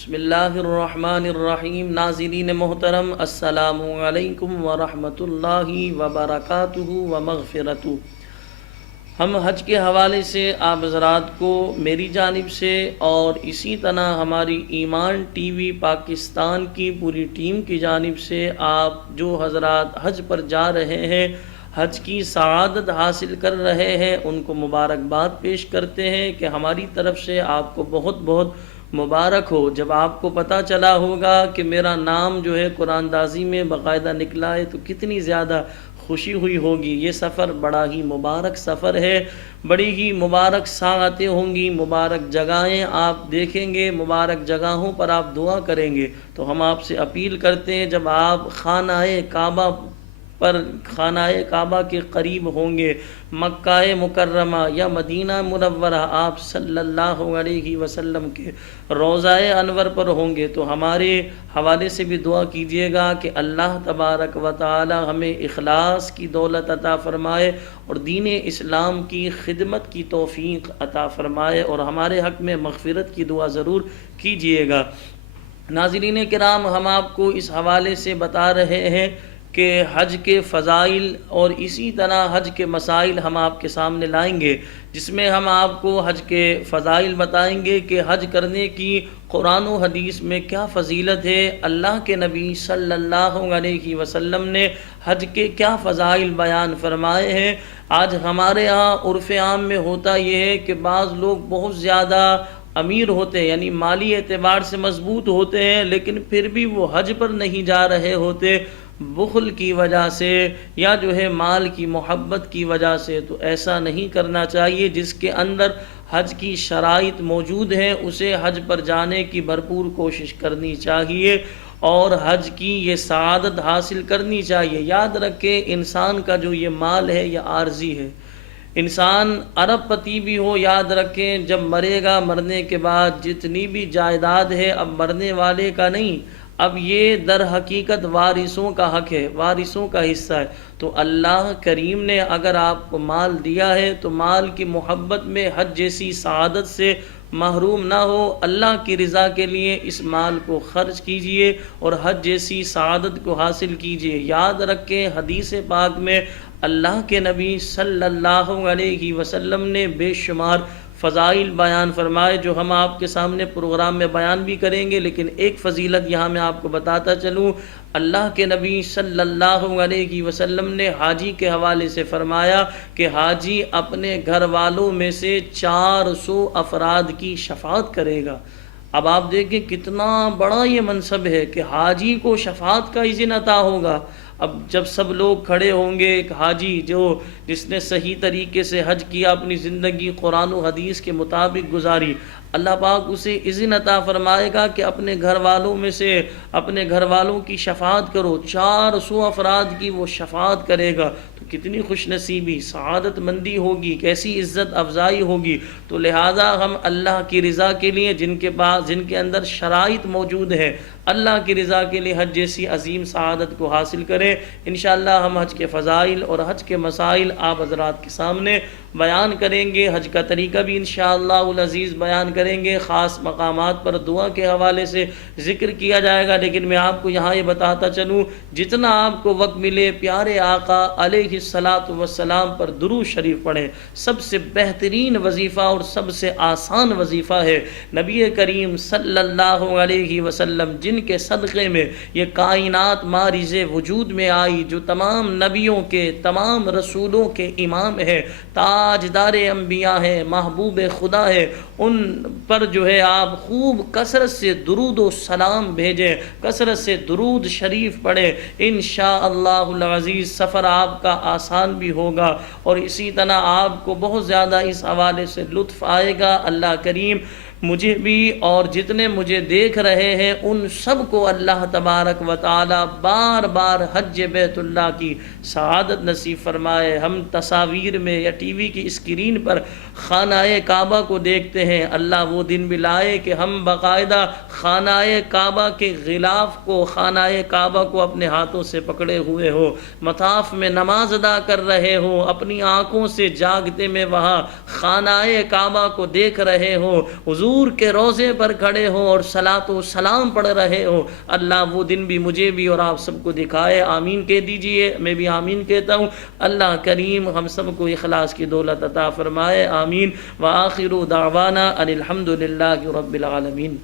بسم اللہ الرحمن الرحیم۔ ناظرین محترم، السلام علیکم ورحمۃ اللہ وبرکاتہ ومغفرتہ۔ ہم حج کے حوالے سے آپ حضرات کو میری جانب سے اور اسی طرح ہماری ایمان ٹی وی پاکستان کی پوری ٹیم کی جانب سے آپ جو حضرات حج پر جا رہے ہیں، حج کی سعادت حاصل کر رہے ہیں، ان کو مبارکباد پیش کرتے ہیں کہ ہماری طرف سے آپ کو بہت بہت مبارک ہو۔ جب آپ کو پتہ چلا ہوگا کہ میرا نام جو ہے قرآن اندازی میں باقاعدہ نکلا ہے تو کتنی زیادہ خوشی ہوئی ہوگی۔ یہ سفر بڑا ہی مبارک سفر ہے، بڑی ہی مبارک ساعتیں ہوں گی، مبارک جگہیں آپ دیکھیں گے، مبارک جگہوں پر آپ دعا کریں گے۔ تو ہم آپ سے اپیل کرتے ہیں، جب آپ خانہ کعبہ کے قریب ہوں گے، مکہ مکرمہ یا مدینہ منورہ آپ صلی اللہ علیہ وسلم کے روضہ انور پر ہوں گے، تو ہمارے حوالے سے بھی دعا کیجیے گا کہ اللہ تبارک و تعالی ہمیں اخلاص کی دولت عطا فرمائے اور دین اسلام کی خدمت کی توفیق عطا فرمائے، اور ہمارے حق میں مغفرت کی دعا ضرور کیجیے گا۔ ناظرین کرام، ہم آپ کو اس حوالے سے بتا رہے ہیں کہ حج کے فضائل اور اسی طرح حج کے مسائل ہم آپ کے سامنے لائیں گے، جس میں ہم آپ کو حج کے فضائل بتائیں گے کہ حج کرنے کی قرآن و حدیث میں کیا فضیلت ہے، اللہ کے نبی صلی اللہ علیہ وسلم نے حج کے کیا فضائل بیان فرمائے ہیں۔ آج ہمارے ہاں عرف عام میں ہوتا یہ ہے کہ بعض لوگ بہت زیادہ امیر ہوتے ہیں، یعنی مالی اعتبار سے مضبوط ہوتے ہیں، لیکن پھر بھی وہ حج پر نہیں جا رہے ہوتے، بخل کی وجہ سے یا جو ہے مال کی محبت کی وجہ سے۔ تو ایسا نہیں کرنا چاہیے۔ جس کے اندر حج کی شرائط موجود ہیں اسے حج پر جانے کی بھرپور کوشش کرنی چاہیے اور حج کی یہ سعادت حاصل کرنی چاہیے۔ یاد رکھیں، انسان کا جو یہ مال ہے یہ عارضی ہے۔ انسان ارب پتی بھی ہو، یاد رکھیں جب مرے گا، مرنے کے بعد جتنی بھی جائیداد ہے اب مرنے والے کا نہیں، اب یہ در حقیقت وارثوں کا حق ہے، وارثوں کا حصہ ہے۔ تو اللہ کریم نے اگر آپ کو مال دیا ہے تو مال کی محبت میں حج جیسی سعادت سے محروم نہ ہو، اللہ کی رضا کے لیے اس مال کو خرچ کیجئے اور حج جیسی سعادت کو حاصل کیجئے۔ یاد رکھیں، حدیث پاک میں اللہ کے نبی صلی اللہ علیہ وسلم نے بے شمار فضائل بیان فرمائے، جو ہم آپ کے سامنے پروگرام میں بیان بھی کریں گے، لیکن ایک فضیلت یہاں میں آپ کو بتاتا چلوں۔ اللہ کے نبی صلی اللہ علیہ وسلم نے حاجی کے حوالے سے فرمایا کہ حاجی اپنے گھر والوں میں سے 400 افراد کی شفاعت کرے گا۔ اب آپ دیکھیں کتنا بڑا یہ منصب ہے کہ حاجی کو شفاعت کا اذن عطا ہوگا۔ اب جب سب لوگ کھڑے ہوں گے، ایک حاجی جس نے صحیح طریقے سے حج کیا، اپنی زندگی قرآن و حدیث کے مطابق گزاری، اللہ پاک اسے اذن عطا فرمائے گا کہ اپنے گھر والوں میں سے اپنے گھر والوں کی شفاعت کرو۔ 400 افراد کی وہ شفاعت کرے گا، تو کتنی خوش نصیبی، سعادت مندی ہوگی، کیسی عزت افزائی ہوگی۔ تو لہٰذا ہم اللہ کی رضا کے لیے جن کے اندر شرائط موجود ہے، اللہ کی رضا کے لیے حج جیسی عظیم سعادت کو حاصل کریں۔ انشاءاللہ ہم حج کے فضائل اور حج کے مسائل آپ حضرات کے سامنے بیان کریں گے، حج کا طریقہ بھی انشاءاللہ العزیز بیان کریں گے، خاص مقامات پر دعا کے حوالے سے ذکر کیا جائے گا۔ لیکن میں آپ کو یہاں یہ بتاتا چلوں، جتنا آپ کو وقت ملے پیارے آقا علیہ الصلاۃ والسلام پر درود شریف پڑھیں۔ سب سے بہترین وظیفہ اور سب سے آسان وظیفہ ہے نبی کریم صلی اللہ علیہ وسلم، جن کے صدقے میں یہ کائنات مارز وجود میں آئی، جو تمام نبیوں کے، تمام رسولوں کے امام ہے، تاجدار انبیاء ہے، محبوب خدا ہے، ان پر جو ہے آپ خوب کثرت سے درود و سلام بھیجیں، کثرت سے درود شریف پڑھیں۔ انشاءاللہ العزیز سفر آپ کا آسان بھی ہوگا اور اسی طرح آپ کو بہت زیادہ اس حوالے سے لطف آئے گا۔ اللہ کریم مجھے بھی اور جتنے مجھے دیکھ رہے ہیں ان سب کو اللہ تبارک و تعالی بار بار حج بیت اللہ کی سعادت نصیب فرمائے۔ ہم تصاویر میں یا ٹی وی کی اسکرین پر خانہ کعبہ کو دیکھتے ہیں، اللہ وہ دن بھی لائے کہ ہم باقاعدہ خانہ کعبہ کے غلاف کو، خانہ کعبہ کو اپنے ہاتھوں سے پکڑے ہوئے ہو، مطاف میں نماز ادا کر رہے ہو، اپنی آنکھوں سے جاگتے میں وہاں خانہ کعبہ کو دیکھ رہے ہو، حضور حضور کے روضے پر کھڑے ہو اور صلاۃ و سلام پڑھ رہے ہو، اللہ وہ دن بھی مجھے بھی اور آپ سب کو دکھائے۔ آمین کہہ دیجئے، میں بھی آمین کہتا ہوں۔ اللہ کریم ہم سب کو اخلاص کی دولت عطا فرمائے، آمین۔ وآخر دعوانا ان الحمد للہ رب العالمین۔